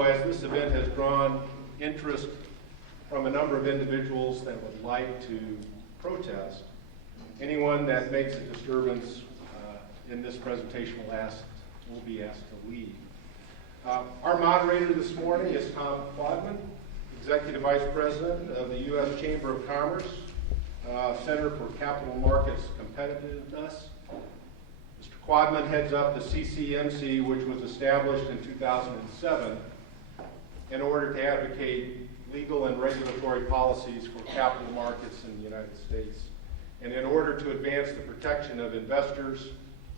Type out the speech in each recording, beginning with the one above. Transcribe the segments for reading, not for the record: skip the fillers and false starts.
also, as this event has drawn interest from a number of individuals that would like to protest, anyone that makes a disturbance in this presentation will be asked to leave. Our moderator this morning is Tom Quadman, Executive Vice President of the U.S. Chamber of Commerce, Center for Capital Markets Competitiveness. Mr. Quadman heads up the CCMC, which was established in 2007 in order to advocate legal and regulatory policies for capital markets in the United States, and in order to advance the protection of investors,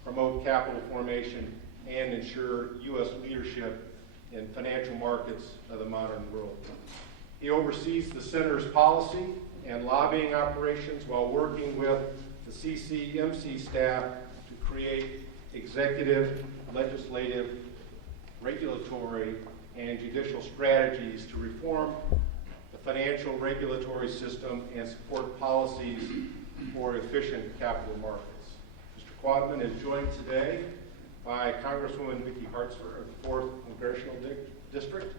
promote capital formation, and ensure U.S. leadership in financial markets of the modern world. He oversees the Center's policy and lobbying operations while working with the CCMC staff to create executive, legislative, regulatory, and judicial strategies to reform the financial regulatory system and support policies for efficient capital markets. Mr. Quadman is joined today by Congresswoman Vicki Hartzler of the 4th Congressional District.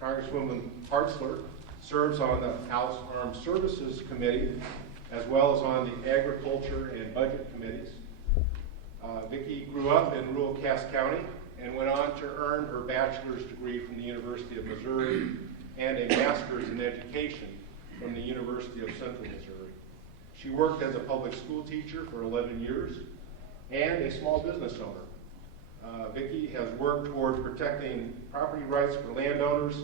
Congresswoman Hartzler serves on the House Armed Services Committee as well as on the Agriculture and Budget Committees. Vicki grew up in rural Cass County and went on to earn her bachelor's degree from the University of Missouri and a master's in education from the University of Central Missouri. She worked as a public school teacher for 11 years and a small business owner. Vicki has worked toward protecting property rights for landowners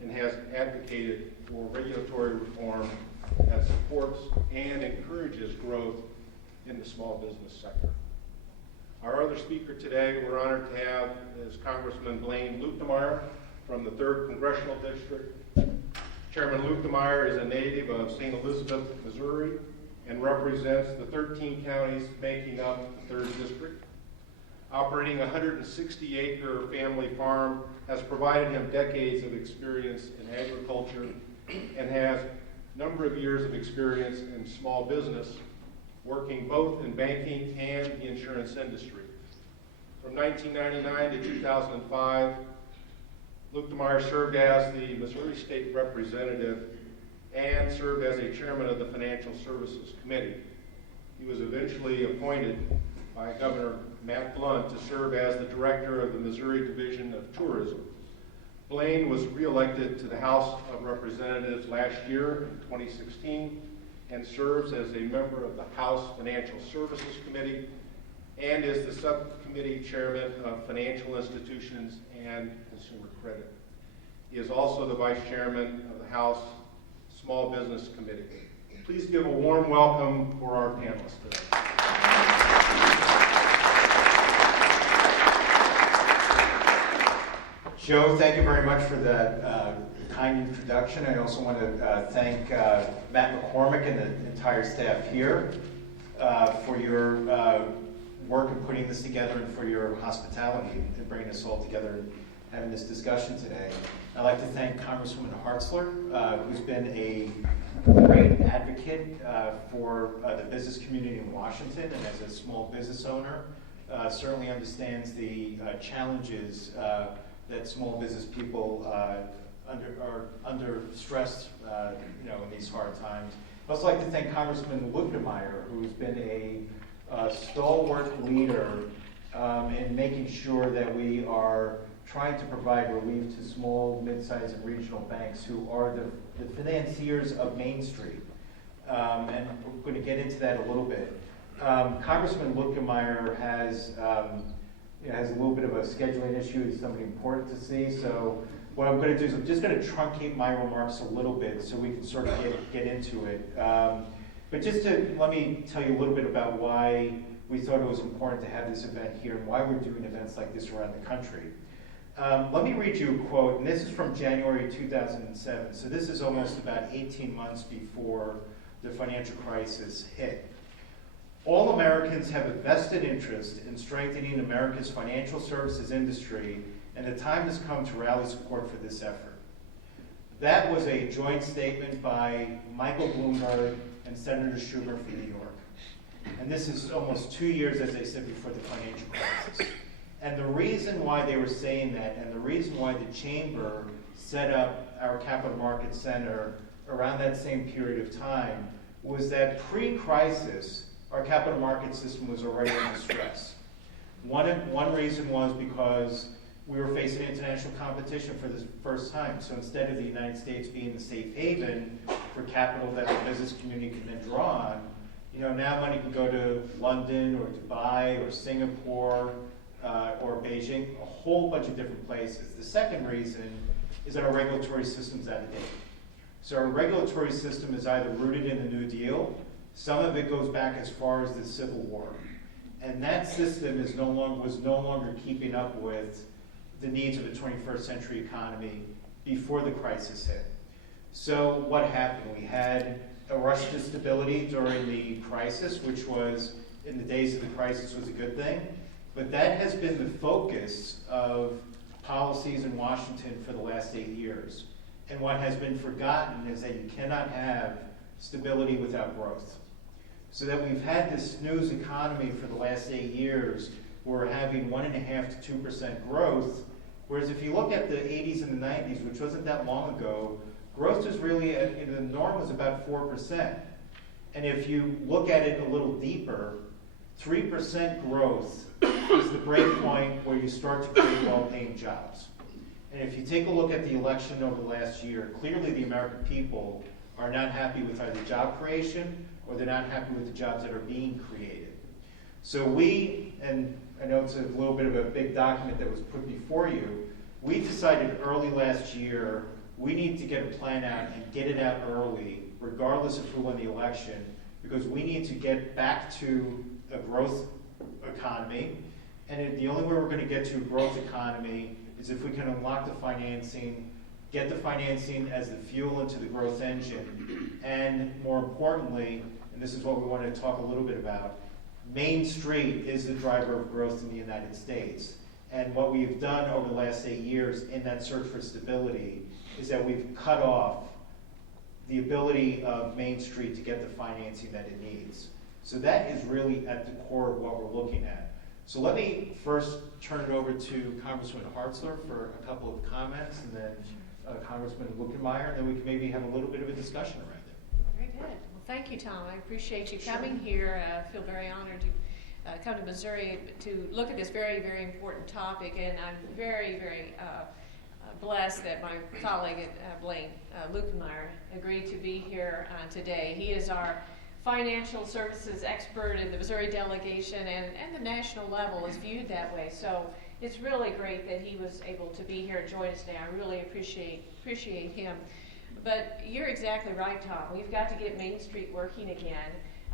and has advocated for regulatory reform that supports and encourages growth in the small business sector. Our other speaker today we're honored to have is Congressman Blaine Luetkemeyer from the 3rd Congressional District. Chairman Luetkemeyer is a native of St. Elizabeth, Missouri, and represents the 13 counties making up the 3rd District. Operating a 160-acre family farm has provided him decades of experience in agriculture and has a number of years of experience in small business, working both in banking and the insurance industry. From 1999 to 2005, Luetkemeyer served as the Missouri State Representative and served as a chairman of the Financial Services Committee. He was eventually appointed by Governor Matt Blunt to serve as the director of the Missouri Division of Tourism. Blaine was reelected to the House of Representatives last year in 2016 and serves as a member of the House Financial Services Committee and is the subcommittee chairman of Financial Institutions and Consumer Credit. He is also the vice chairman of the House Small Business Committee. Please give a warm welcome for our panelists today. Joe, thank you very much for that kind introduction. I also want to thank Matt McCormick and the entire staff here for your work in putting this together and for your hospitality in bringing us all together and having this discussion today. I'd like to thank Congresswoman Hartzler, who's been a great advocate for the business community in Washington, and as a small business owner, certainly understands the challenges that small business people are under stress, in these hard times. I'd also like to thank Congressman Luetkemeyer, who's been a stalwart leader in making sure that we are trying to provide relief to small, mid-sized, and regional banks who are the financiers of Main Street. And we're going to get into that a little bit. Congressman Luetkemeyer has a little bit of a scheduling issue. It's somebody important to see. So what I'm going to do is I'm just going to truncate my remarks a little bit so we can sort of get into it. But just let me tell you a little bit about why we thought it was important to have this event here and why we're doing events like this around the country. Let me read you a quote, and this is from January 2007. So this is almost about 18 months before the financial crisis hit. All Americans have a vested interest in strengthening America's financial services industry, and the time has come to rally support for this effort. That was a joint statement by Michael Bloomberg and Senator Schumer from New York. And this is almost 2 years, as I said, before the financial crisis. And the reason why they were saying that, and the reason why the Chamber set up our Capital Market Center around that same period of time, was that pre-crisis, our capital market system was already in distress. One reason was because we were facing international competition for the first time. So instead of the United States being the safe haven for capital that the business community can then draw on, now money can go to London or Dubai or Singapore or Beijing, a whole bunch of different places. The second reason is that our regulatory system's out of date. So our regulatory system is either rooted in the New Deal, some of it goes back as far as the Civil War. And that system was no longer keeping up with the needs of the 21st century economy before the crisis hit. So what happened? We had a rush to stability during the crisis, which was, in the days of the crisis, was a good thing. But that has been the focus of policies in Washington for the last 8 years. And what has been forgotten is that you cannot have stability without growth. So that we've had this snooze economy for the last 8 years, where we're having 1.5% to 2% growth, whereas if you look at the 80s and the 90s, which wasn't that long ago, growth is really, the norm was about 4%. And if you look at it a little deeper, 3% growth is the break point where you start to create well-paying jobs. And if you take a look at the election over the last year, clearly the American people are not happy with either job creation or they're not happy with the jobs that are being created. So we, and I know it's a little bit of a big document that was put before you, we decided early last year we need to get a plan out and get it out early, regardless of who won the election, because we need to get back to a growth economy. And the only way we're going to get to a growth economy is if we can unlock the financing, get the financing as the fuel into the growth engine, and more importantly, and this is what we want to talk a little bit about, Main Street is the driver of growth in the United States. And what we've done over the last 8 years in that search for stability is that we've cut off the ability of Main Street to get the financing that it needs. So that is really at the core of what we're looking at. So let me first turn it over to Congressman Hartzler for a couple of comments, and then Congressman Luckenmeyer, and then we can maybe have a little bit of a discussion around it. Very good. Well, thank you, Tom. I appreciate you coming here. I feel very honored to come to Missouri to look at this very, very important topic, and I'm very, very blessed that my colleague Blaine Luckenmeyer agreed to be here today. He is our financial services expert in the Missouri delegation, and the national level is viewed that way. So it's really great that he was able to be here and join us today. I really appreciate him. But you're exactly right, Tom. We've got to get Main Street working again.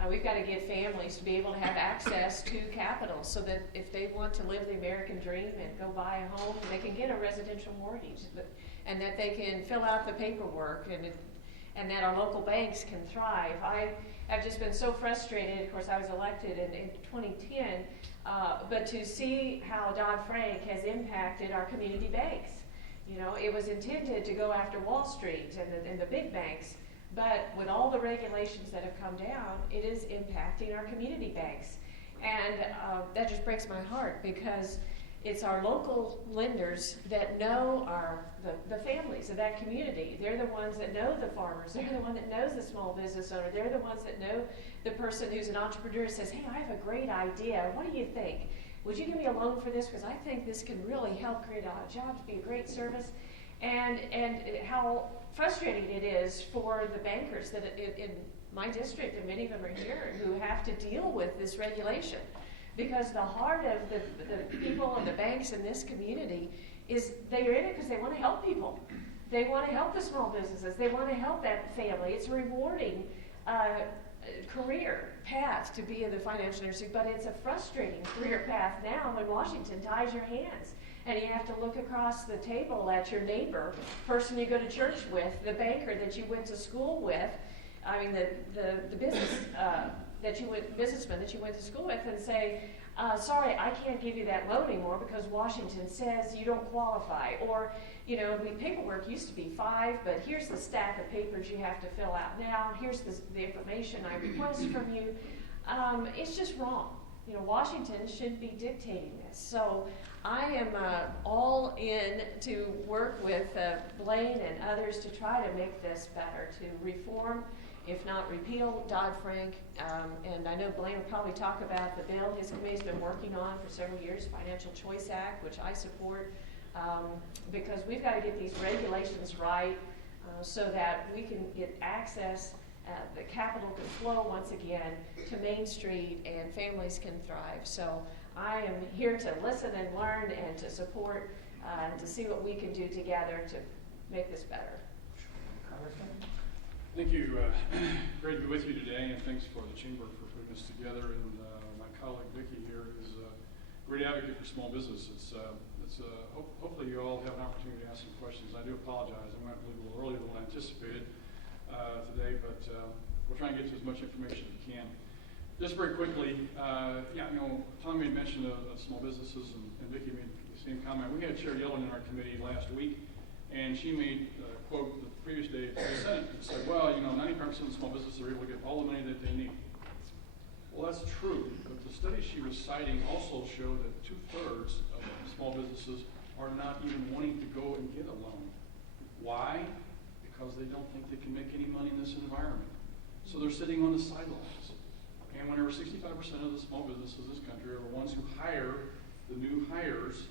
We've got to get families to be able to have access to capital so that if they want to live the American dream and go buy a home, they can get a residential mortgage, and that they can fill out the paperwork, and that our local banks can thrive. I've just been so frustrated. Of course, I was elected in 2010, but to see how Dodd-Frank has impacted our community banks. It was intended to go after Wall Street and the big banks, but with all the regulations that have come down, it is impacting our community banks. And that just breaks my heart, because it's our local lenders that know the families of that community. They're the ones that know the farmers. They're the one that knows the small business owner. They're the ones that know the person who's an entrepreneur and says, hey, I have a great idea. What do you think? Would you give me a loan for this? Because I think this can really help create jobs, be a great service. And how frustrating it is for the bankers that in my district, and many of them are here, who have to deal with this regulation. Because the heart of the people and the banks in this community is they're in it because they want to help people. They want to help the small businesses. They want to help that family. It's a rewarding career path to be in the financial industry, but it's a frustrating career path now when Washington ties your hands. And you have to look across the table at your neighbor, person you go to church with, the banker that you went to school with, the businessman that you went to school with, and say, sorry, I can't give you that loan anymore because Washington says you don't qualify. Or, paperwork used to be 5, but here's the stack of papers you have to fill out now. Here's the information I request from you. It's just wrong. Washington shouldn't be dictating this. So I am all in to work with Blaine and others to try to make this better, to reform, if not repeal Dodd-Frank. And I know Blaine will probably talk about the bill his committee's been working on for several years, Financial Choice Act, which I support, because we've got to get these regulations right so that we can get access, the capital can flow once again to Main Street and families can thrive. So I am here to listen and learn and to support and to see what we can do together to make this better. Thank you. Great to be with you today, and thanks for the Chamber for putting this together. And my colleague Vicki here is a great advocate for small business. Hopefully you all have an opportunity to ask some questions. I do apologize. I went a little earlier than I anticipated today, but we'll try and get to as much information as we can. Just very quickly, Tom made mention of small businesses, and Vicki made the same comment. We had Chair Yellen in our committee last week, and she made quote the previous day to the Senate and said, well, 95% of small businesses are able to get all the money that they need. Well, that's true, but the studies she was citing also show that 2/3 of small businesses are not even wanting to go and get a loan. Why? Because they don't think they can make any money in this environment. So they're sitting on the sidelines. And whenever 65% of the small businesses in this country are the ones who hire the new hires,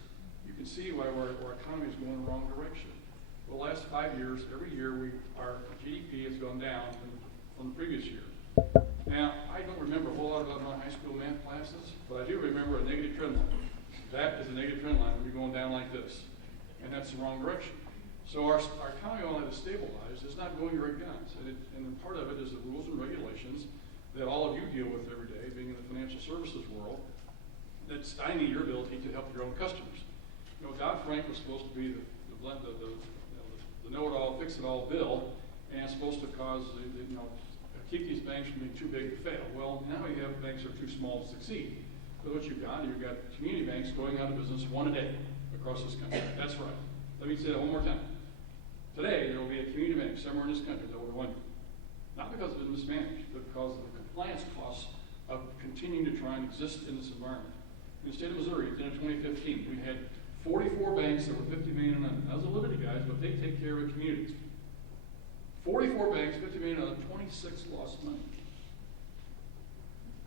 you can see why our economy is going in the wrong direction. The last 5 years, every year our GDP has gone down from the previous year. Now, I don't remember a whole lot about my high school math classes, but I do remember a negative trend line. That is a negative trend line. We're going down like this, and that's the wrong direction. So our economy, while it is stabilized, is not going right guns, and part of it is the rules and regulations that all of you deal with every day, being in the financial services world, that stymie your ability to help your own customers. Dodd-Frank was supposed to be the know-it-all, fix-it-all bill, and it's supposed to cause, keep these banks from being too big to fail. Well, now you have banks that are too small to succeed. But what you've got community banks going out of business one a day across this country. That's right. Let me say that one more time. Today, there will be a community bank somewhere in this country that will run you. Not because it's been mismanaged, but because of the compliance costs of continuing to try and exist in this environment. In the state of Missouri, in 2015, we had 44 banks that were $50 million and under. Those are Liberty guys, but they take care of communities. 44 banks, $50 million and under, 26 lost money.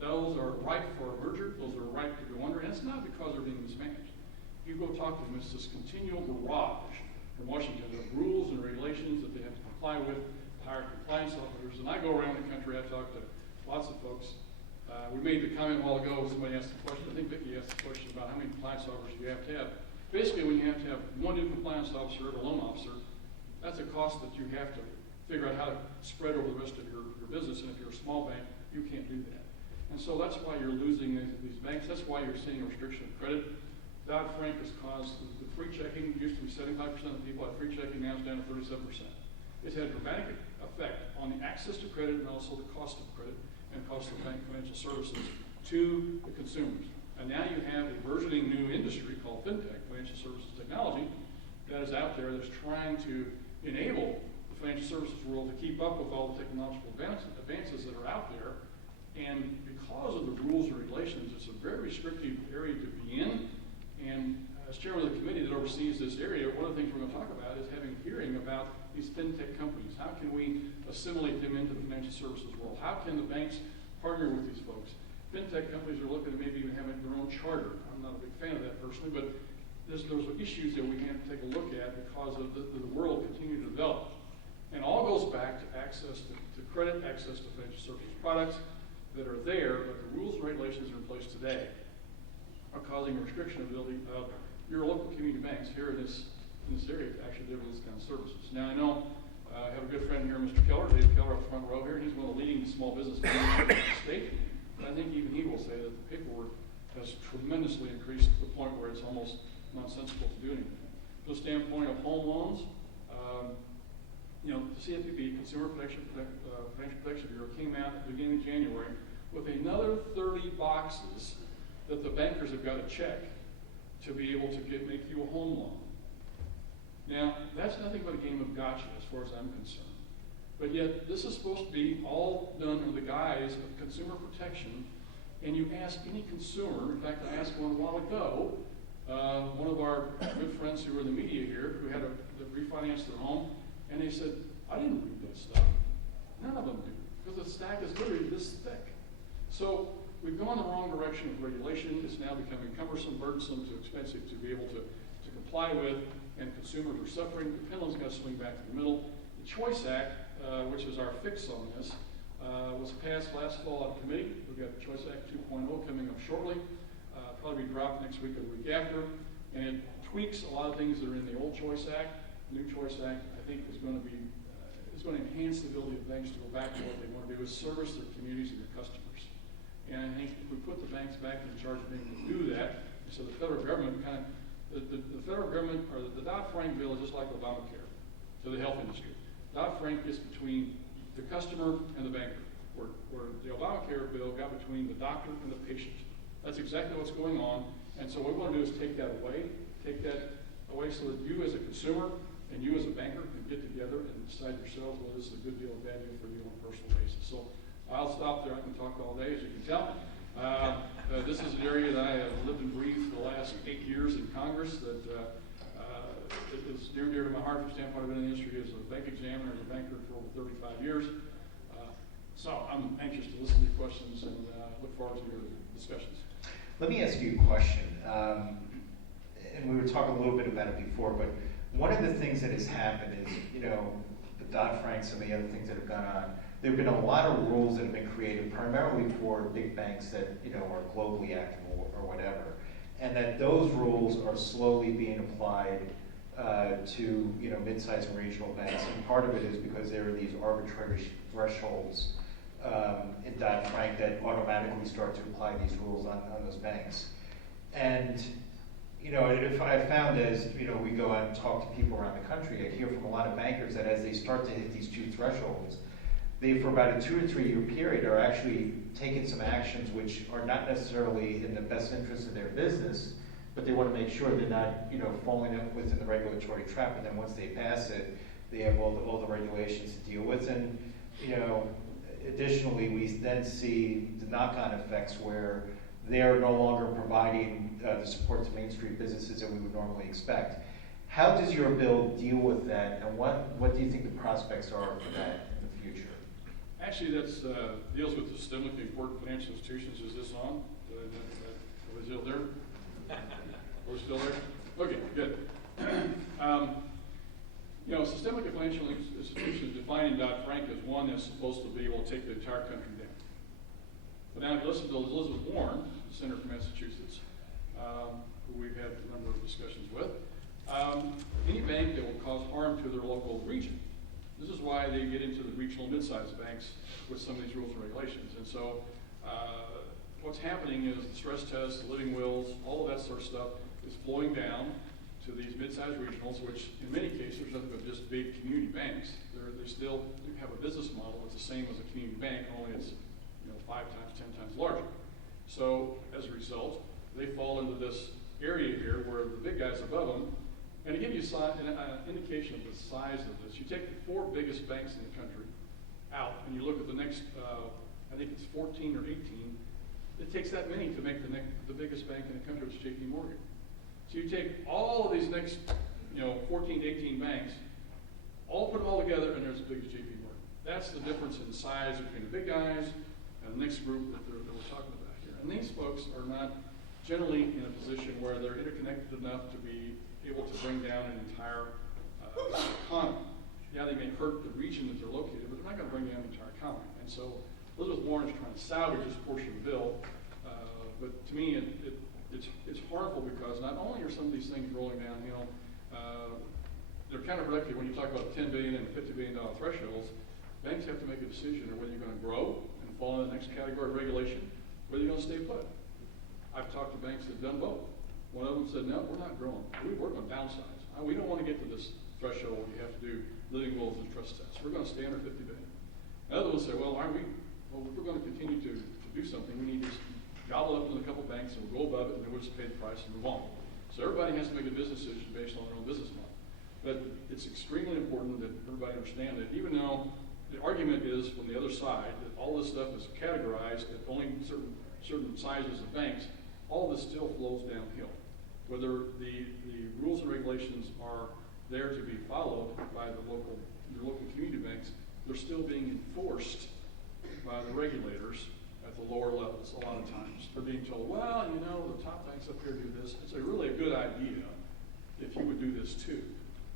Those are ripe for a merger. Those are ripe to go under, and it's not because they're being mismanaged. You go talk to them, it's this continual barrage from Washington of rules and regulations that they have to comply with, hire compliance officers. And I go around the country, I talk to lots of folks. We made the comment a while ago, somebody asked the question, I think Vicki asked the question about how many compliance officers you have to have. Basically, when you have to have one new compliance officer or loan officer, that's a cost that you have to figure out how to spread over the rest of your business. And if you're a small bank, you can't do that. And so that's why you're losing these banks. That's why you're seeing a restriction of credit. Dodd-Frank has caused the free checking, used to be 75% of the people had free checking, now it's down to 37%. It's had a dramatic effect on the access to credit and also the cost of credit and cost of bank financial services to the consumers. And now you have a burgeoning new industry called fintech, financial services technology, that is out there that's trying to enable the financial services world to keep up with all the technological advances that are out there. And because of the rules and regulations, it's a very restrictive area to be in. And as chairman of the committee that oversees this area, one of the things we're going to talk about is having a hearing about these fintech companies. How can we assimilate them into the financial services world? How can the banks partner with these folks? Fintech companies are looking at maybe even having their own charter. I'm not a big fan of that personally, but there's issues that we have to take a look at because of the world continuing to develop. And all goes back to access to credit, access to financial services products that are there, but the rules and regulations that are in place today are causing a restriction of the ability of your local community banks here in this area to actually deliver this kind of services. Now I know I have a good friend here, Mr. Keller, David Keller up the front row here. He's one of the leading small business managers in the state. But I think even he will say that the paperwork has tremendously increased to the point where it's almost nonsensical to do anything. From the standpoint of home loans, the CFPB, Consumer Financial Protection Bureau, came out at the beginning of January with another 30 boxes that the bankers have got to check to be able to make you a home loan. Now, that's nothing but a game of gotcha as far as I'm concerned. But yet, this is supposed to be all done under the guise of consumer protection and you ask any consumer, in fact, I asked one a while ago, one of our good friends who were in the media here, who had to refinance their home, and they said, I didn't read that stuff. None of them do, because the stack is literally this thick. So we've gone the wrong direction with regulation. It's now becoming cumbersome, burdensome, too expensive to be able to comply with, and consumers are suffering. The pendulum's got to swing back to the middle. The Choice Act, which is our fix on this, was passed last fall at committee. We've got Choice Act 2.0 coming up shortly, probably be dropped next week or the week after, and it tweaks a lot of things that are in the old Choice Act. The new Choice Act, I think, is going to be is going to enhance the ability of banks to go back to what they want to do, is service their communities and their customers. And I think if we put the banks back in charge of being able to do that, so the federal government kind of, the federal government, or the Dodd-Frank bill is just like Obamacare to the health industry. Dodd-Frank is between the customer and the banker, where the Obamacare bill got between the doctor and the patient. That's exactly what's going on. And so what we want to do is take that away so that you as a consumer and you as a banker can get together and decide yourselves whether this is a good deal or bad deal for you on a personal basis. So I'll stop there. I can talk all day, as you can tell. This is an area that I have lived and breathed the last 8 years in Congress that is near and dear to my heart from the standpoint. I've been in the industry as a bank examiner, as a banker for over 35 years. So I'm anxious to listen to your questions and look forward to your discussions. Let me ask you a question. And we were talking a little bit about it before, but one of the things that has happened is, the Dodd-Frank, some of the other things that have gone on, there have been a lot of rules that have been created primarily for big banks that, are globally active or whatever. And that those rules are slowly being applied to, mid-sized and regional banks. And part of it is because there are these arbitrary thresholds in Dodd-Frank that automatically start to apply these rules on those banks. And if I found as, we go out and talk to people around the country, I hear from a lot of bankers that as they start to hit these two thresholds, they, for about a 2 or 3 year period, are actually taking some actions which are not necessarily in the best interest of their business, but they want to make sure they're not, falling within the regulatory trap. And then once they pass it, they have all the regulations to deal with. And, additionally, we then see the knock-on effects where they're no longer providing the support to Main Street businesses that we would normally expect. How does your bill deal with that, and what do you think the prospects are for that in the future? Actually, that's deals with systemically important financial institutions. Is this on? Are we still there? We're still there? Okay, good. Systemic financial institutions defined in Dodd-Frank as one that's supposed to be able to take the entire country down. But now if you listen to Elizabeth Warren, the senator from Massachusetts, who we've had a number of discussions with, any bank that will cause harm to their local region. This is why they get into the regional mid-sized banks with some of these rules and regulations. And so what's happening is the stress tests, the living wills, all of that sort of stuff is flowing down to these mid-sized regionals, which in many cases are nothing but just big community banks. They still have a business model that's the same as a community bank, only it's 5 times, 10 times larger. So as a result, they fall into this area here where the big guys above them, and to give you an indication of the size of this, you take the 4 biggest banks in the country out, and you look at the next, I think it's 14 or 18, it takes that many to make the biggest bank in the country, which is J.P. Morgan. So you take all of these next, 14 to 18 banks, put them all together, and there's as big as J.P. Morgan. That's the difference in size between the big guys and the next group that we're talking about here. And these folks are not generally in a position where they're interconnected enough to be able to bring down an entire economy. Yeah, they may hurt the region that they're located, but they're not going to bring down the entire economy. And so Elizabeth Warren is trying to salvage this portion of the bill, but to me it's harmful because not only are some of these things rolling downhill, they're counterproductive when you talk about $10 billion and $50 billion thresholds. Banks have to make a decision on whether you're going to grow and fall in the next category of regulation, whether you're going to stay put. I've talked to banks that have done both. One of them said, no, we're not growing. We're going to downsize. We don't want to get to this threshold where you have to do living wills and trust tests. We're going to stay under $50 billion. Another one said, well, if we're going to continue to do something, we need to gobble up with a couple banks and we'll go above it and then we'll just pay the price and move on. So everybody has to make a business decision based on their own business model. But it's extremely important that everybody understand that even though the argument is from the other side that all this stuff is categorized, that only certain certain sizes of banks, all this still flows downhill. Whether the rules and regulations are there to be followed by your local community banks, they're still being enforced by the regulators at the lower levels a lot of times. They're being told, well, you know, the top banks up here do this. It's a really a good idea if you would do this too.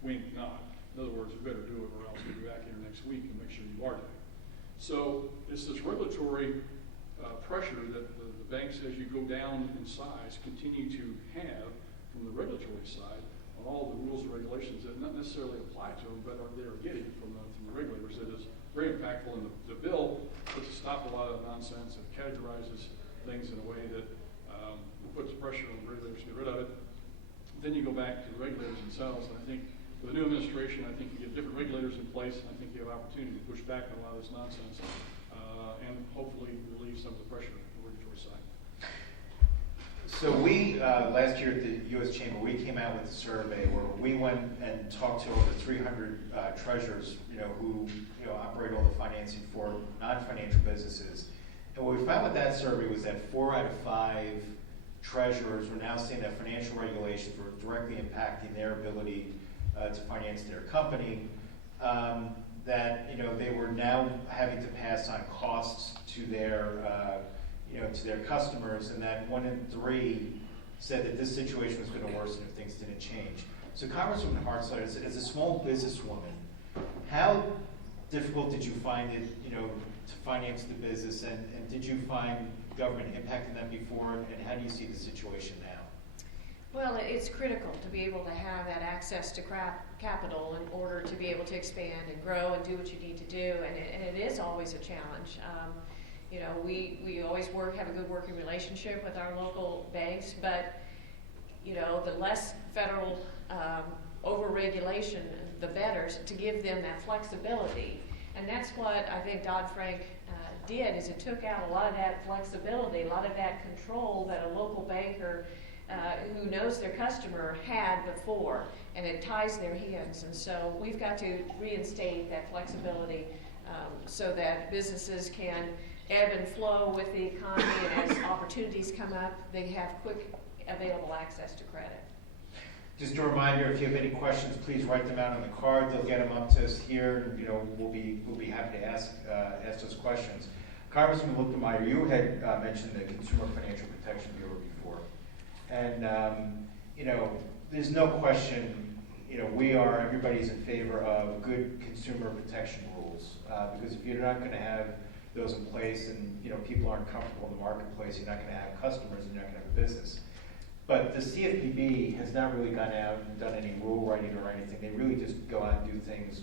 Wink, nod. In other words, you better do it or else we'll be back here next week and make sure you are doing it. So it's this regulatory pressure that the banks, as you go down in size, continue to have from the regulatory side on all the rules and regulations that not necessarily apply to them, but they are getting from the regulators. That is very impactful, and the bill puts a stop to a lot of nonsense and categorizes things in a way that puts pressure on the regulators to get rid of it. Then you go back to the regulators themselves, and I think with the new administration, I think you get different regulators in place, and I think you have opportunity to push back on a lot of this nonsense and hopefully relieve some of the pressure on the regulatory side. So we, last year at the U.S. Chamber, we came out with a survey where we went and talked to over 300 treasurers, who, operate all the financing for non-financial businesses. And what we found with that survey was that 4 out of 5 treasurers were now saying that financial regulations were directly impacting their ability to finance their company. That they were now having to pass on costs to their customers, and that 1 in 3 said that this situation was going to worsen if things didn't change. So, Congresswoman Hartside, as a small businesswoman, how difficult did you find it, to finance the business, and did you find government impacting that before, and how do you see the situation now? Well, it's critical to be able to have that access to capital in order to be able to expand and grow and do what you need to do, and it is always a challenge. We always have a good working relationship with our local banks, but the less federal over-regulation, the better, to give them that flexibility. And that's what I think Dodd-Frank did, is it took out a lot of that flexibility, a lot of that control that a local banker who knows their customer had before, and it ties their hands. And so we've got to reinstate that flexibility so that businesses can ebb and flow with the economy, and as opportunities come up, they have quick available access to credit. Just a reminder, if you have any questions, please write them out on the card. They'll get them up to us here, and we'll be happy to ask those questions. Congressman Luetkemeyer, you had mentioned the Consumer Financial Protection Bureau before, and there's no question, everybody's in favor of good consumer protection rules, because if you're not going to have those in place, and people aren't comfortable in the marketplace, you're not going to have customers, and you're not going to have a business. But the CFPB has not really gone out and done any rule writing or anything. They really just go out and do things,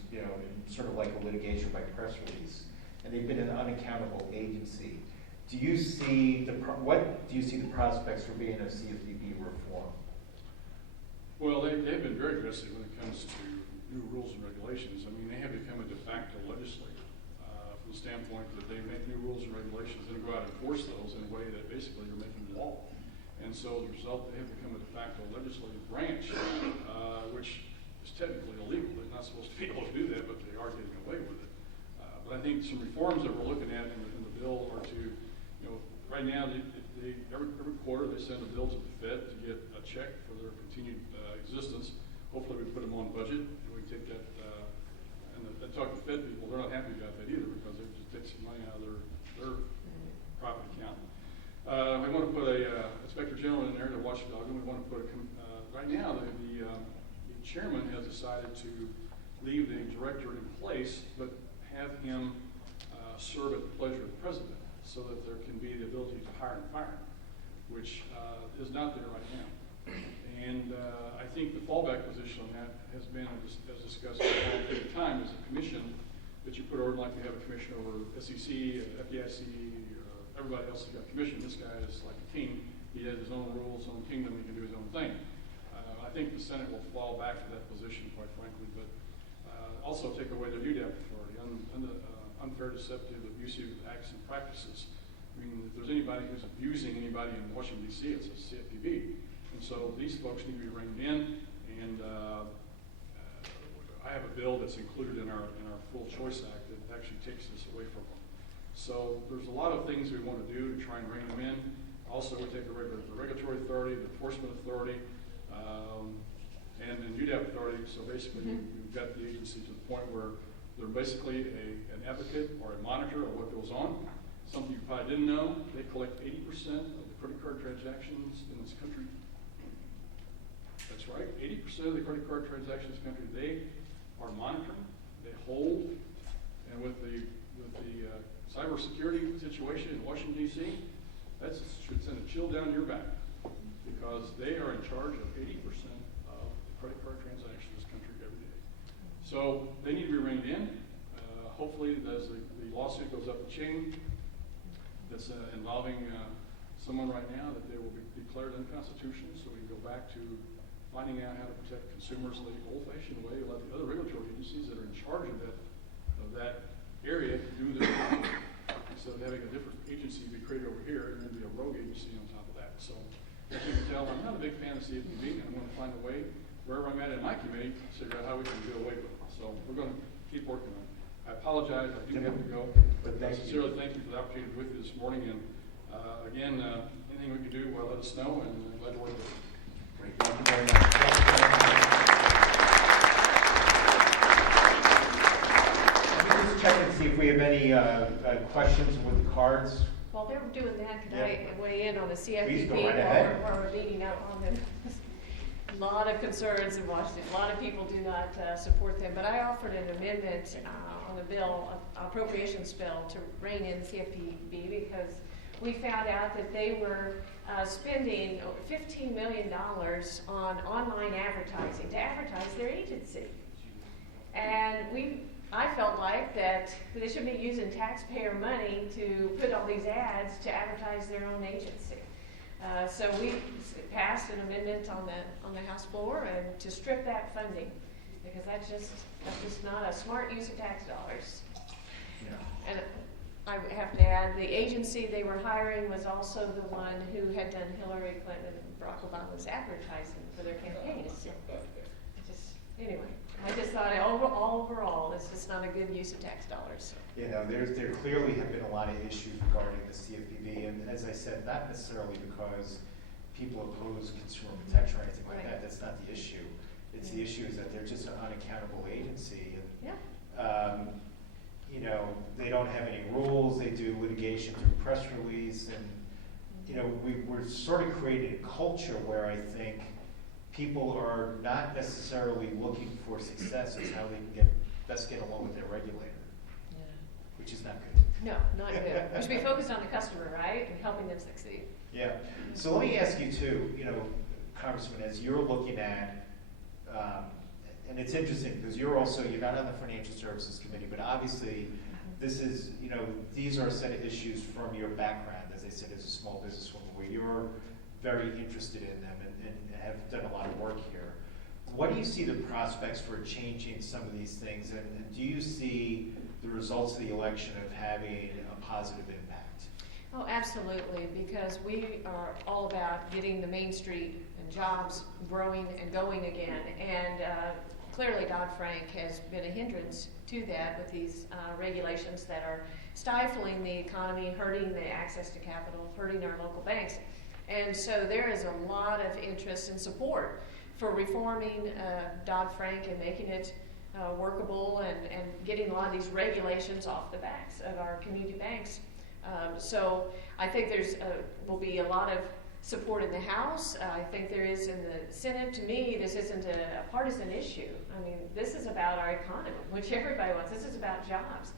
sort of like a litigation by press release. And they've been an unaccountable agency. What do you see the prospects for being a CFPB reform? Well, they've been very aggressive when it comes to new rules and regulations. I mean, they have become a de facto legislator from the standpoint that they make new rules and regulations and go out and enforce those in a way that basically you're making law. And so as a result, they have become a de facto legislative branch, which is technically illegal. They're not supposed to be able to do that, but they are getting away with it. But I think some reforms that we're looking at in the bill are to, right now, every quarter they send a bill to the Fed to get a check for their continued existence. Hopefully we put them on budget, and we take that, and talking to Fed people, they're not happy about that either, because they just take some money out of their profit account. We want to put a inspector general in there to watch the dog, and we want to put right now the chairman has decided to leave the director in place, but have him serve at the pleasure of the president, so that there can be the ability to hire and fire, which is not there right now. And I think the fallback position on that has been, as discussed for a long period of time, is a commission that you put over, like we have a commission over SEC, FDIC, everybody else has got commission. This guy is like a king. He has his own rules, own kingdom. He can do his own thing. I think the Senate will fall back to that position, quite frankly, but also take away their UDAP authority, unfair, deceptive, abusive acts and practices. I mean, if there's anybody who's abusing anybody in Washington, D.C., it's a CFPB. And so these folks need to be reined in, and I have a bill that's included in our Full Choice Act that actually takes this away from them. So there's a lot of things we want to do to try and rein them in. Also, we take the regulatory authority, the enforcement authority, and then UDAP authority. So basically, you've got the agency to the point where they're basically an advocate or a monitor of what goes on. Something you probably didn't know, they collect 80% of the credit card transactions in this country. That's right, 80% of the credit card transactions in this country, they are monitoring, they hold, and with the cybersecurity situation in Washington, D.C., that should send a chill down your back, because they are in charge of 80% of the credit card transactions in this country every day. So they need to be reined in. Hopefully, as the lawsuit goes up the chain, that's involving someone right now, that they will be declared unconstitutional, so we can go back to finding out how to protect consumers the old-fashioned way, let the other regulatory agencies that are in charge of that area do their job, instead of having a different agency be created over here and then be a rogue agency on top of that. So as you can tell, I'm not a big fan of CFPB, and I'm going to find a way, wherever I'm at in my committee, to figure out how we can do away with it. So we're going to keep working on it. I apologize, I do have to go, but I sincerely thank you for the opportunity to be with you this morning. And again, anything we can do, well, let us know, and I'm glad to work with you. Great. Thank you very much. Thank you very much. Let me just check and see if we have any questions with the cards. While they're doing that, could Yeah. I weigh in on the Please CFPB go right ahead. while we're beating up on them? A lot of concerns in Washington. A lot of people do not support them. But I offered an amendment on the bill, appropriations bill, to rein in the CFPB because we found out that they were spending $15 million on online advertising to advertise their agency. And I felt like that they should be using taxpayer money to put all these ads to advertise their own agency. So we passed an amendment on the House floor and to strip that funding, because that's just not a smart use of tax dollars. Yeah. And I have to add, the agency they were hiring was also the one who had done Hillary Clinton and Barack Obama's advertising for their campaigns. Anyway, I just thought overall, it's just not a good use of tax dollars. You know, there clearly have been a lot of issues regarding the CFPB, and as I said, not necessarily because people oppose consumer protection or anything like Right. that. That's not the issue. It's the issue is that they're just an unaccountable agency. And, Yeah. you know, they don't have any rules. They do litigation through press release, and you know, we're sort of creating a culture where I think people are not necessarily looking for success. It's how they can best get along with their regulator, which is not good. No, not good. We should be focused on the customer, right, and helping them succeed. Yeah. So let me ask you too, you know, Congressman, as you're looking at, and it's interesting because you're not on the Financial Services Committee, but obviously this is, you know, these are a set of issues from your background, as I said, as a small businesswoman, where you're very interested in them and have done a lot of work here. What do you see the prospects for changing some of these things, and do you see the results of the election of having a positive impact? Oh, absolutely, because we are all about getting the Main Street and jobs growing and going again. And clearly Dodd-Frank has been a hindrance to that with these regulations that are stifling the economy, hurting the access to capital, hurting our local banks. And so there is a lot of interest and support for reforming Dodd-Frank and making it workable and getting a lot of these regulations off the backs of our community banks. So I think will be a lot of support in the House. I think there is in the Senate. To me, this isn't a partisan issue. I mean, this is about our economy, which everybody wants. This is about jobs.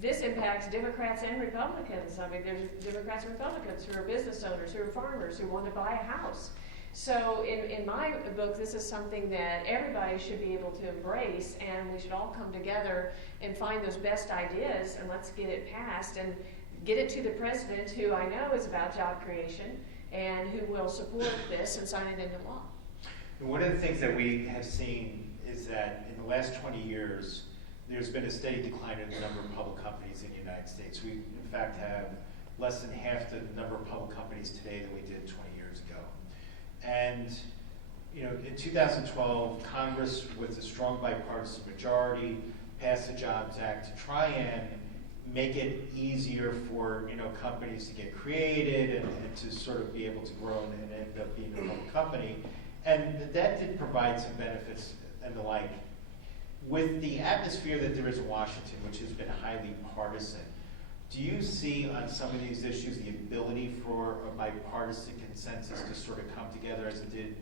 This impacts Democrats and Republicans. I mean, there's Democrats and Republicans who are business owners, who are farmers, who want to buy a house. So in my book, this is something that everybody should be able to embrace, and we should all come together and find those best ideas, and let's get it passed and get it to the president, who I know is about job creation and who will support this and sign it into law. And one of the things that we have seen is that in the last 20 years, there's been a steady decline in the number of public companies in the United States. We, in fact, have less than half the number of public companies today than we did 20 years ago. And, you know, in 2012, Congress, with a strong bipartisan majority, passed the Jobs Act to try and make it easier for, companies to get created and to sort of be able to grow and end up being a public company. And that did provide some benefits and the like. With the atmosphere that there is in Washington, which has been highly partisan, do you see on some of these issues the ability for a bipartisan consensus to sort of come together as it did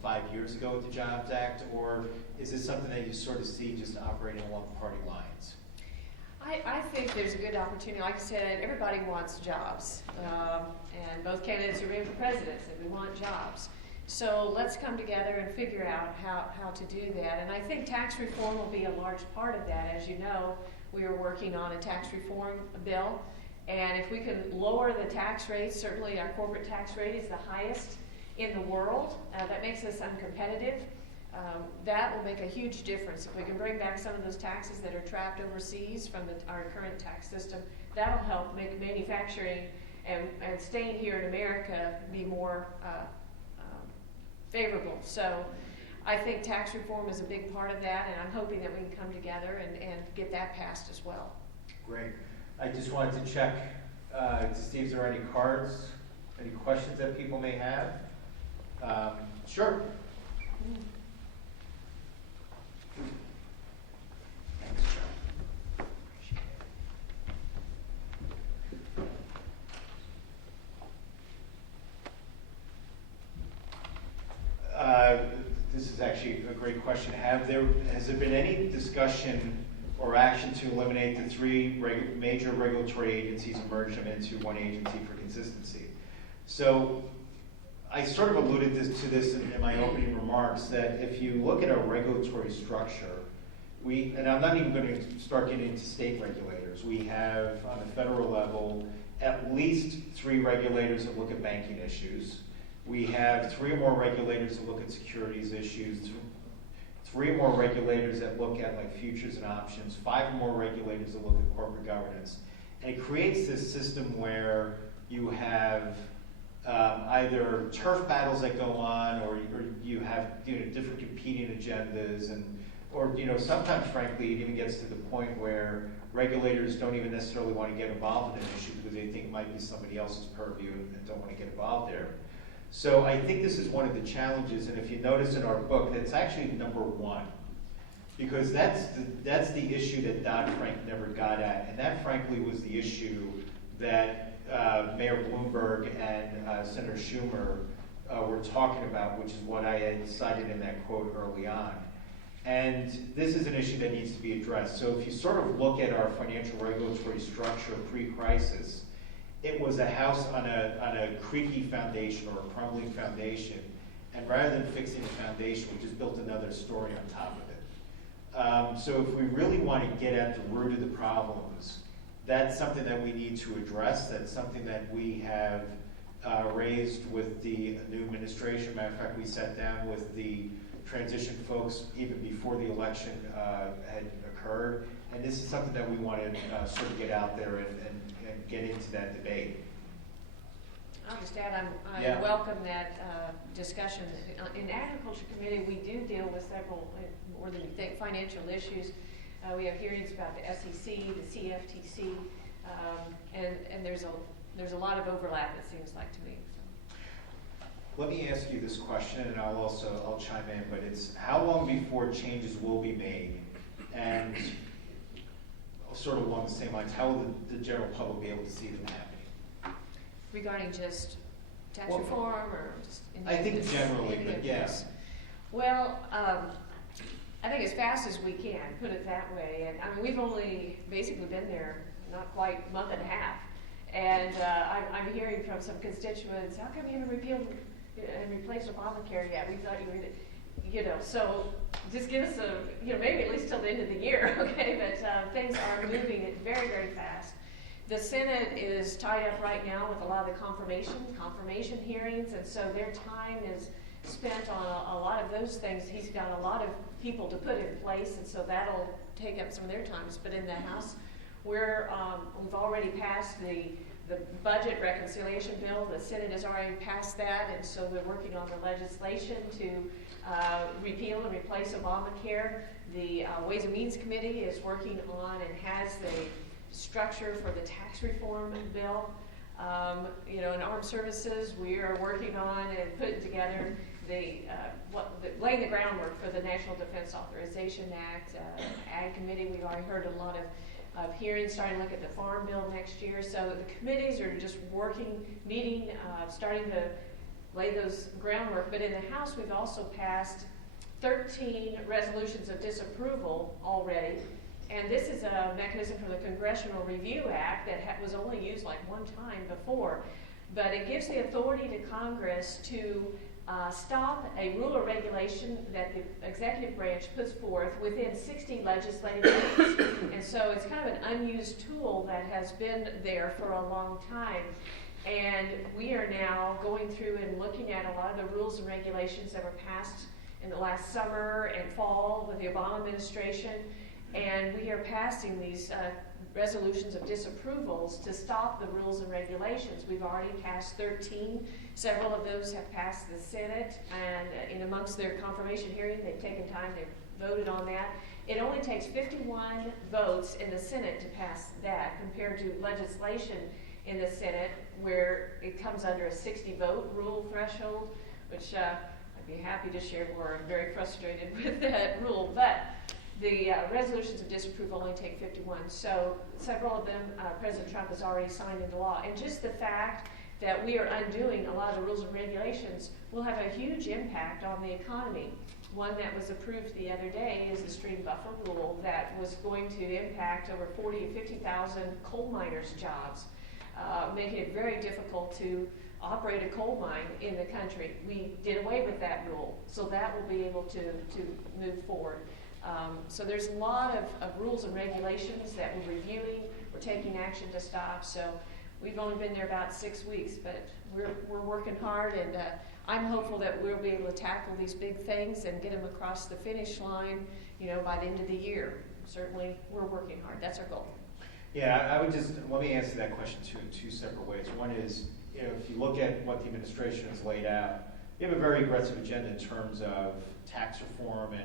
5 years ago with the Jobs Act, or is this something that you sort of see just operating along party lines? I think there's a good opportunity. Like I said, everybody wants jobs, and both candidates are running for president, and we want jobs. So let's come together and figure out how to do that. And I think tax reform will be a large part of that. As you know, we are working on a tax reform bill, and if we can lower the tax rates, certainly our corporate tax rate is the highest in the world. That makes us uncompetitive. That will make a huge difference. If we can bring back some of those taxes that are trapped overseas from our current tax system, that'll help make manufacturing and staying here in America be more favorable. So I think tax reform is a big part of that, and I'm hoping that we can come together and get that passed as well. Great. I just wanted to check to see if there are any cards, any questions that people may have. Sure. Thanks, Joe. This is actually a great question. Has there been any discussion or action to eliminate the three major regulatory agencies and merge them into one agency for consistency? So I sort of alluded to this in my opening remarks, that if you look at our regulatory structure, and I'm not even going to start getting into state regulators, we have on the federal level at least 3 regulators that look at banking issues. We have 3 or more regulators that look at securities issues, 3 more regulators that look at like futures and options, 5 more regulators that look at corporate governance. And it creates this system where you have either turf battles that go on, or you have different competing agendas, or sometimes frankly it even gets to the point where regulators don't even necessarily want to get involved in an issue because they think it might be somebody else's purview and don't want to get involved there. So I think this is one of the challenges, and if you notice in our book, that's actually number 1, because that's the issue that Dodd-Frank never got at, and that frankly was the issue that Mayor Bloomberg and Senator Schumer were talking about, which is what I had cited in that quote early on. And this is an issue that needs to be addressed. So if you sort of look at our financial regulatory structure pre-crisis, it was a house on a creaky foundation or a crumbling foundation, and rather than fixing the foundation, we just built another story on top of it. So if we really want to get at the root of the problems, that's something that we need to address. That's something that we have raised with the new administration. Matter of fact, we sat down with the transition folks even before the election had occurred, and this is something that we want to sort of get out there and get into that debate. I'll just add, I Yeah. welcome that discussion. In Agriculture Committee, we do deal with several, more than you think, financial issues. We have hearings about the SEC, the CFTC, and there's a lot of overlap, it seems like to me. So. Let me ask you this question, and I'll chime in, but it's how long before changes will be made? And sort of along the same lines, how will the general public be able to see them happening? Regarding just tax Well, reform or just? I think generally, but yes. Well, I think as fast as we can, put it that way. And I mean, we've only basically been there not quite a month and a half. And I'm hearing from some constituents, how come you haven't repealed and replaced Obamacare yet? We thought you were, so just give us maybe at least till the end of the year, okay? But things are moving very, very fast. The Senate is tied up right now with a lot of the confirmation hearings, and so their time is spent on a lot of those things. He's got a lot of people to put in place, and so that'll take up some of their times. But in the House, we've already passed the budget reconciliation bill. The Senate has already passed that, and so we're working on the legislation to repeal and replace Obamacare. The Ways and Means Committee is working on and has structure for the tax reform bill. In armed services, we are working on and putting together laying the groundwork for the National Defense Authorization Act. Ag Committee, we've already heard a lot of hearings, starting to look at the Farm Bill next year. So the committees are just working, meeting, starting to lay those groundwork. But in the House, we've also passed 13 resolutions of disapproval already. And this is a mechanism for the Congressional Review Act that was only used like one time before. But it gives the authority to Congress to stop a rule or regulation that the executive branch puts forth within 60 legislative days. And so it's kind of an unused tool that has been there for a long time. And we are now going through and looking at a lot of the rules and regulations that were passed in the last summer and fall with the Obama administration. And we are passing these resolutions of disapprovals to stop the rules and regulations. We've already passed 13. Several of those have passed the Senate, and in amongst their confirmation hearing, they've taken time, they've voted on that. It only takes 51 votes in the Senate to pass that, compared to legislation in the Senate where it comes under a 60-vote rule threshold, which I'd be happy to share more. I'm very frustrated with that rule, but the resolutions of disapproval only take 51. So several of them, President Trump has already signed into law. And just the fact that we are undoing a lot of the rules and regulations will have a huge impact on the economy. One that was approved the other day is the stream buffer rule that was going to impact over 40 to 50,000 coal miners' jobs, making it very difficult to operate a coal mine in the country. We did away with that rule, so that will be able to move forward. So there's a lot of rules and regulations that we're reviewing, we're taking action to stop. So we've only been there about 6 weeks, but we're working hard, and I'm hopeful that we'll be able to tackle these big things and get them across the finish line, by the end of the year. Certainly, we're working hard. That's our goal. Yeah, let me answer that question in two separate ways. One is, if you look at what the administration has laid out, they have a very aggressive agenda in terms of tax reform and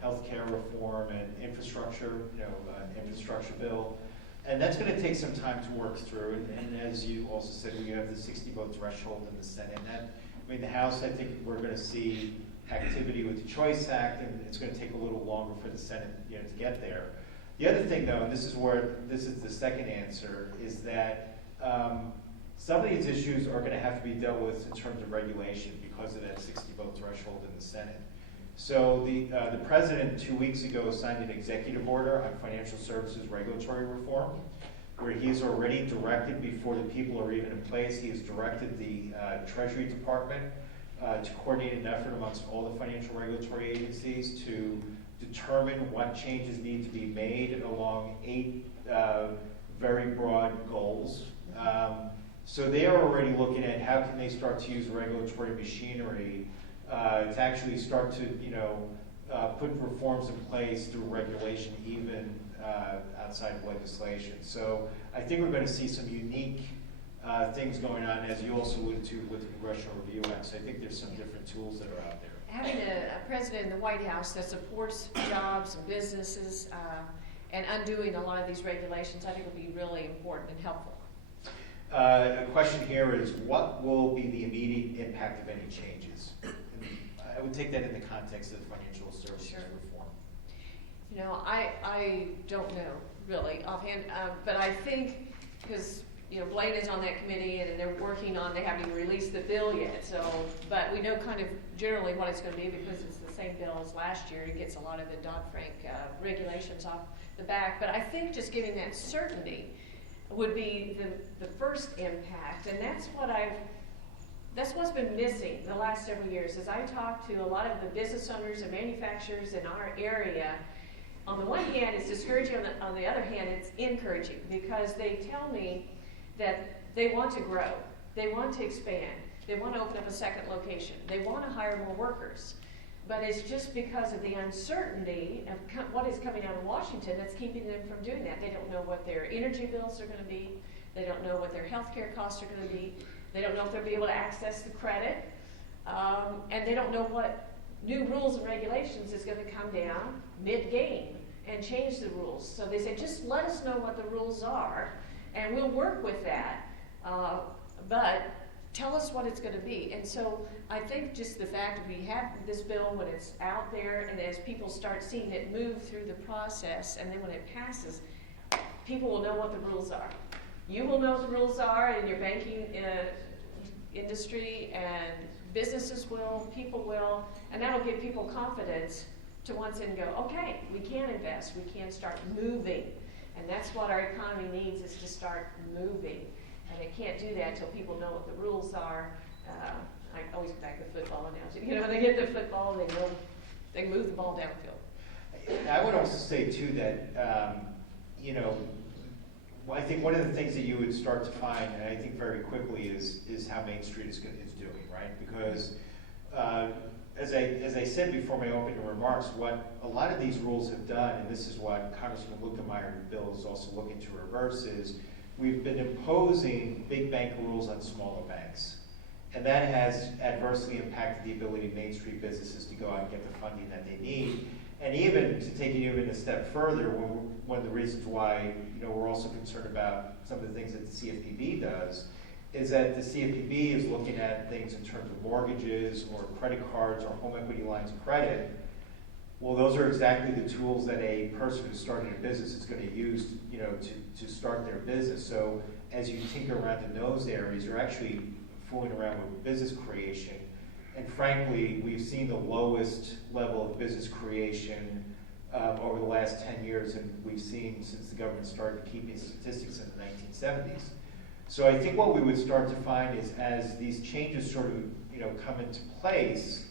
healthcare reform and infrastructure, an infrastructure bill. And that's going to take some time to work through. And as you also said, we have the 60-vote threshold in the Senate. And the House, I think we're going to see activity with the Choice Act, and it's going to take a little longer for the Senate, to get there. The other thing, though, and this is the second answer, is that some of these issues are going to have to be dealt with in terms of regulation because of that 60-vote threshold in the Senate. So the president 2 weeks ago signed an executive order on financial services regulatory reform, where he has already directed, before the people are even in place, he has directed the Treasury Department to coordinate an effort amongst all the financial regulatory agencies to determine what changes need to be made along 8 very broad goals. So they are already looking at how can they start to use regulatory machinery to actually start to, put reforms in place through regulation, even outside of legislation. So I think we're going to see some unique things going on, as you also alluded to with the Congressional Review Act. So I think there's some different tools that are out there. Having a president in the White House that supports jobs and businesses and undoing a lot of these regulations, I think will be really important and helpful. A question here is, what will be the immediate impact of any changes? And I would take that in the context of financial services reform. I don't know really offhand, but I think because Blaine is on that committee and they're working on, they haven't even released the bill yet. So, but we know kind of generally what it's going to be because it's the same bill as last year. It gets a lot of the Dodd-Frank regulations off the back. But I think just giving that certainty would be the first impact, and that's what's been missing the last several years. As I talk to a lot of the business owners and manufacturers in our area, on the one hand it's discouraging, on the other hand it's encouraging, because they tell me that they want to grow, they want to expand, they want to open up a second location, they want to hire more workers. But it's just because of the uncertainty of what is coming out of Washington that's keeping them from doing that. They don't know what their energy bills are going to be. They don't know what their health care costs are going to be. They don't know if they'll be able to access the credit. And they don't know what new rules and regulations is going to come down mid-game. and change the rules. So they said, just let us know what the rules are, and we'll work with that. But tell us what it's going to be. And so I think just the fact that we have this bill when it's out there, and as people start seeing it move through the process, and then when it passes, people will know what the rules are. You will know what the rules are in your banking industry, and businesses will, people will, and that'll give people confidence to once again go, okay, we can invest, we can start moving. And that's what our economy needs, is to start moving. And they can't do that until people know what the rules are. I always go back to the football analogy. You know, when they get the football, they know they move the ball downfield. I would also say too that, you know, I think one of the things that you would start to find, and I think very quickly, is how Main Street is doing, right? Because as I said before my opening remarks, what a lot of these rules have done, and this is what Congressman Luetkemeyer bill is also looking to reverse, is we've been imposing big bank rules on smaller banks. And that has adversely impacted the ability of Main Street businesses to go out and get the funding that they need. And even to take it even a step further, one of the reasons why, you know, we're also concerned about some of the things that the CFPB does is that the CFPB is looking at things in terms of mortgages or credit cards or home equity lines of credit. Well, those are exactly the tools that a person who's starting a business is going to use, you know, to start their business. So as you tinker around in those areas, you're actually fooling around with business creation. And frankly, we've seen the lowest level of business creation over the last 10 years, and we've seen since the government started keeping statistics in the 1970s. So I think what we would start to find is, as these changes sort of, you know, come into place,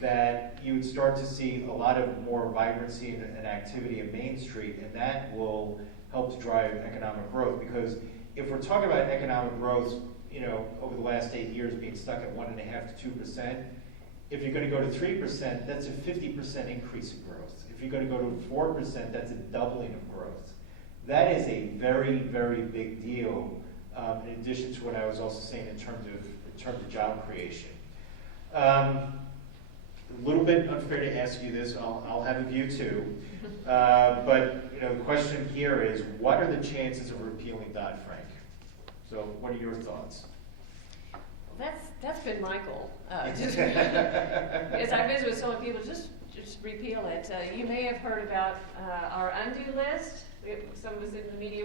that you would start to see a lot of more vibrancy and activity in Main Street, and that will help to drive economic growth. Because if we're talking about economic growth, you know, over the last 8 years being stuck at 1.5% to 2%, if you're going to go to 3%, that's a 50% increase in growth. If you're going to go to 4%, that's a doubling of growth. That is a very, very big deal. In addition to what I was also saying in terms of job creation. A little bit unfair to ask you this. I'll have a view too. But you know, the question here is, what are the chances of repealing Dodd-Frank? So, what are your thoughts? Well, that's been my goal. As I visit with so many people, just repeal it. You may have heard about our undo list. Some of us in the media,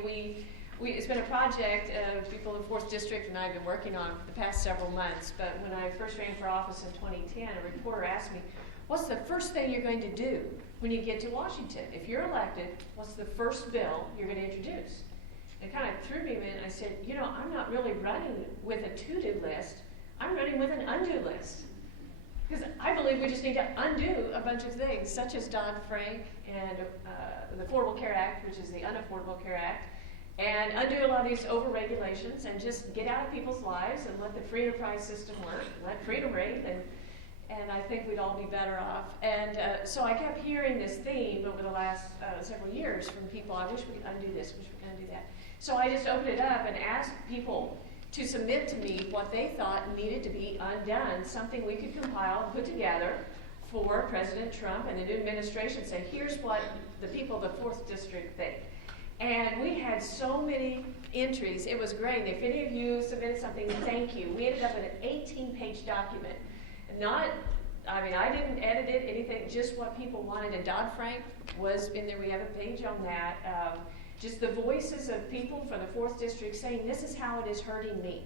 it's been a project people in the 4th District and I have been working on for the past several months. But when I first ran for office in 2010, a reporter asked me, what's the first thing you're going to do when you get to Washington? If you're elected, what's the first bill you're going to introduce? It kind of threw me in. I said, you know, I'm not really running with a to-do list. I'm running with an undo list. Because I believe we just need to undo a bunch of things, such as Dodd-Frank and the Affordable Care Act, which is the Unaffordable Care Act, and undo a lot of these over-regulations and just get out of people's lives and let the free enterprise system work, let freedom reign, and I think we'd all be better off. And so I kept hearing this theme over the last several years from people, I wish we could undo this, wish we could undo that. So I just opened it up and asked people to submit to me what they thought needed to be undone, something we could compile, put together for President Trump and the new administration, say, here's what the people of the 4th District think. And we had so many entries. It was great. If any of you submitted something, thank you. We ended up with an 18-page document. I didn't edit it, anything, just what people wanted. And Dodd-Frank was in there. We have a page on that. Just the voices of people from the 4th District saying, this is how it is hurting me.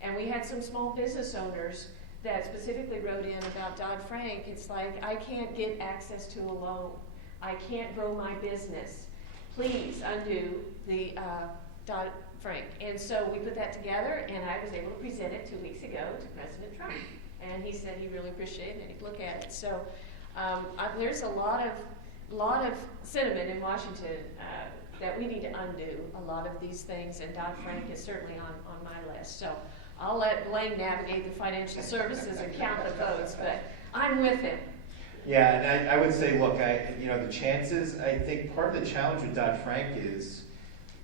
And we had some small business owners that specifically wrote in about Dodd-Frank. It's like, I can't get access to a loan. I can't grow my business. Please undo the Dodd-Frank. And so we put that together, and I was able to present it 2 weeks ago to President Trump. And he said he really appreciated it, and he'd look at it. So there's a lot of sentiment in Washington that we need to undo a lot of these things, and Dodd-Frank is certainly on my list. So I'll let Blaine navigate the financial services and count the votes, but I'm with him. Yeah, and I would say, look, the chances, I think part of the challenge with Dodd-Frank is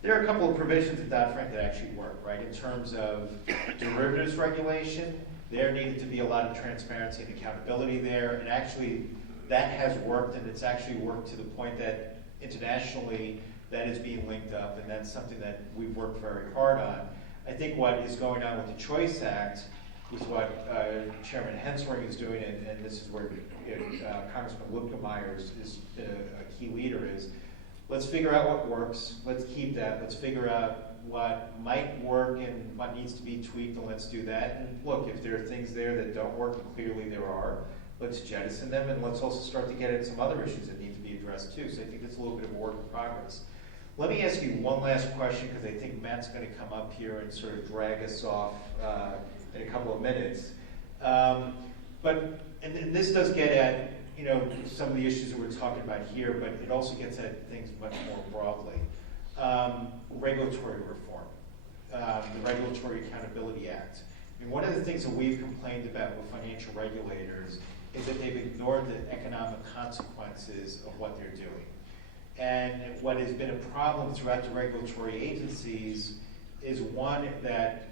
there are a couple of provisions of Dodd-Frank that actually work, right? In terms of derivatives regulation, there needed to be a lot of transparency and accountability there, and actually that has worked, and it's actually worked to the point that internationally, that is being linked up, and that's something that we've worked very hard on. I think what is going on with the Choice Act is what Chairman Hensring is doing, and this is where Congressman Lipkemeyer is a key leader, is let's figure out what works, let's keep that, let's figure out what might work and what needs to be tweaked, and let's do that. And look, if there are things there that don't work, and clearly there are, let's jettison them, and let's also start to get at some other issues that need to be addressed too. So I think it's a little bit of a work in progress. Let me ask you one last question, because I think Matt's going to come up here and sort of drag us off in a couple of minutes. And this does get at some of the issues that we're talking about here, but it also gets at things much more broadly. Regulatory reform, the Regulatory Accountability Act. I mean, one of the things that we've complained about with financial regulators is that they've ignored the economic consequences of what they're doing. And what has been a problem throughout the regulatory agencies is one that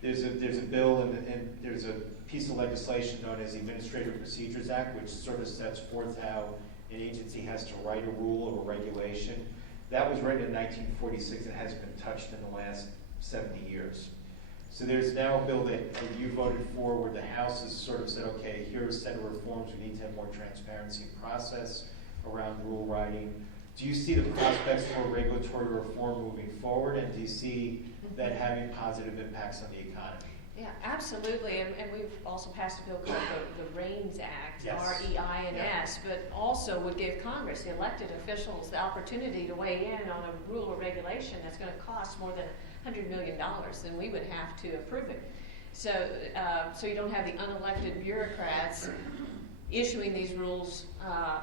there's a bill and there's a piece of legislation known as the Administrative Procedures Act, which sort of sets forth how an agency has to write a rule or a regulation. That was written in 1946 and hasn't been touched in the last 70 years. So there's now a bill that you voted for where the House has sort of said, okay, here's a set of reforms, we need to have more transparency and process around rule writing. Do you see the prospects for regulatory reform moving forward, and do you see that having positive impacts on the economy? Yeah, absolutely, and we've also passed a bill called the REINS Act, Yes. R-E-I-N-S, but also would give Congress, the elected officials, the opportunity to weigh in on a rule or regulation that's going to cost more than $100 million, then we would have to approve it. So you don't have the unelected bureaucrats issuing these rules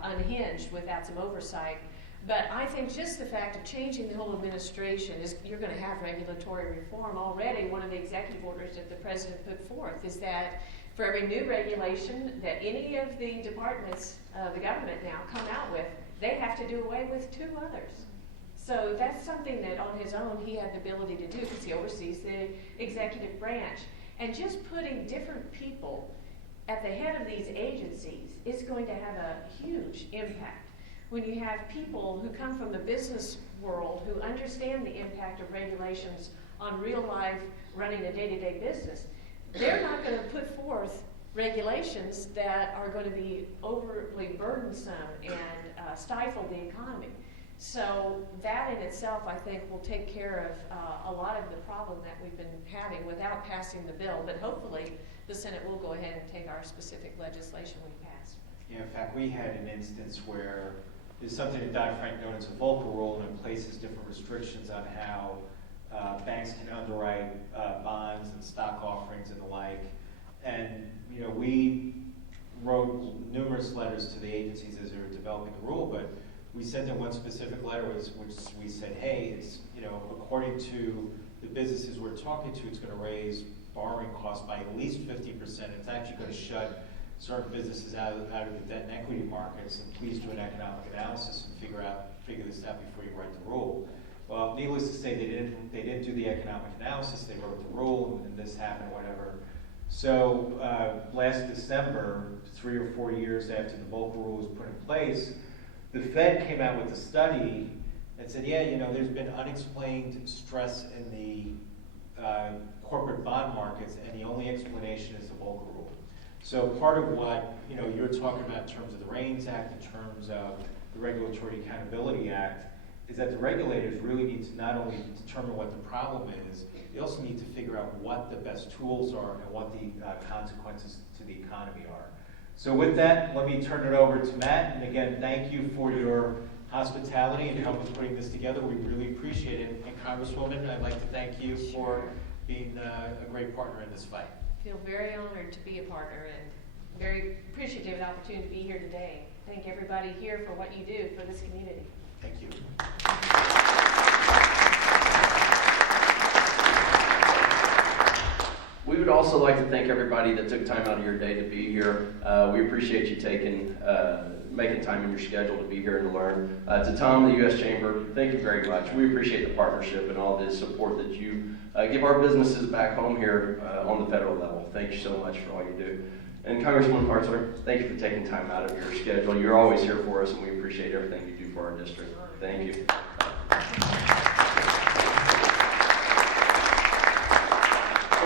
unhinged without some oversight. But I think just the fact of changing the whole administration is you're going to have regulatory reform already. One of the executive orders that the president put forth is that for every new regulation that any of the departments of the government now come out with, they have to do away with 2 others. So that's something that on his own he had the ability to do because he oversees the executive branch. And just putting different people at the head of these agencies is going to have a huge impact. When you have people who come from the business world who understand the impact of regulations on real life running a day-to-day business, they're not going to put forth regulations that are going to be overly burdensome and stifle the economy. So that in itself, I think, will take care of a lot of the problem that we've been having without passing the bill. But hopefully the Senate will go ahead and take our specific legislation we passed. Yeah, in fact, we had an instance where there's something in Dodd-Frank known as a Volcker Rule, and it places different restrictions on how banks can underwrite bonds and stock offerings and the like. And we wrote numerous letters to the agencies as they were developing the rule, but we sent them one specific letter which we said, hey, it's according to the businesses we're talking to, it's going to raise borrowing costs by at least 50%. It's actually going to shut certain businesses out of the debt and equity markets, and please do an economic analysis and figure this out before you write the rule. Well, needless to say, they didn't do the economic analysis. They wrote the rule, and this happened, whatever. So last December, 3 or 4 years after the Volcker Rule was put in place, the Fed came out with a study and said, yeah, there's been unexplained stress in the corporate bond markets, and the only explanation is the Volcker Rule. So part of what you're talking about in terms of the REINS Act, in terms of the Regulatory Accountability Act, is that the regulators really need to not only determine what the problem is, they also need to figure out what the best tools are and what the consequences to the economy are. So with that, let me turn it over to Matt. And again, thank you for your hospitality and help with putting this together. We really appreciate it. And Congresswoman, I'd like to thank you for being a great partner in this fight. Feel very honored to be a partner and very appreciative of the opportunity to be here today. Thank everybody here for what you do for this community. Thank you. We would also like to thank everybody that took time out of your day to be here. We appreciate you making time in your schedule to be here and to learn. To Tom, the U.S. Chamber, thank you very much. We appreciate the partnership and all the support that you give our businesses back home here on the federal level. Thank you so much for all you do. And Congressman Hartzler, thank you for taking time out of your schedule. You're always here for us, and we appreciate everything you do for our district. Thank you.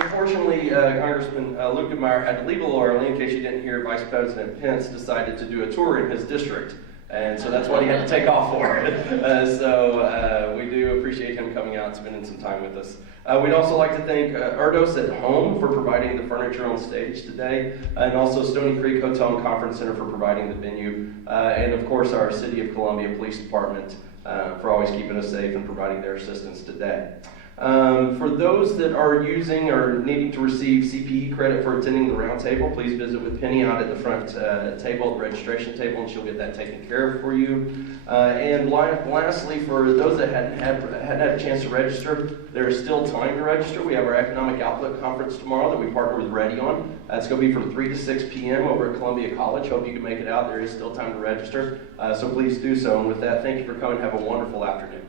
Unfortunately, Congressman Lukemeyer had to leave a little early. In case you didn't hear, Vice President Pence decided to do a tour in his district. And so that's what he had to take off for. So we do appreciate him coming out and spending some time with us. We'd also like to thank Erdos at Home for providing the furniture on stage today, and also Stony Creek Hotel and Conference Center for providing the venue, and of course our City of Columbia Police Department for always keeping us safe and providing their assistance today. For those that are using or needing to receive CPE credit for attending the Roundtable, please visit with Penny out at the front table, the registration table, and she'll get that taken care of for you. And lastly, for those that hadn't had a chance to register, there is still time to register. We have our Economic Outlook Conference tomorrow that we partner with Ready on. It's going to be from 3 to 6 p.m. over at Columbia College. Hope you can make it out. There is still time to register, so please do so. And with that, thank you for coming. Have a wonderful afternoon.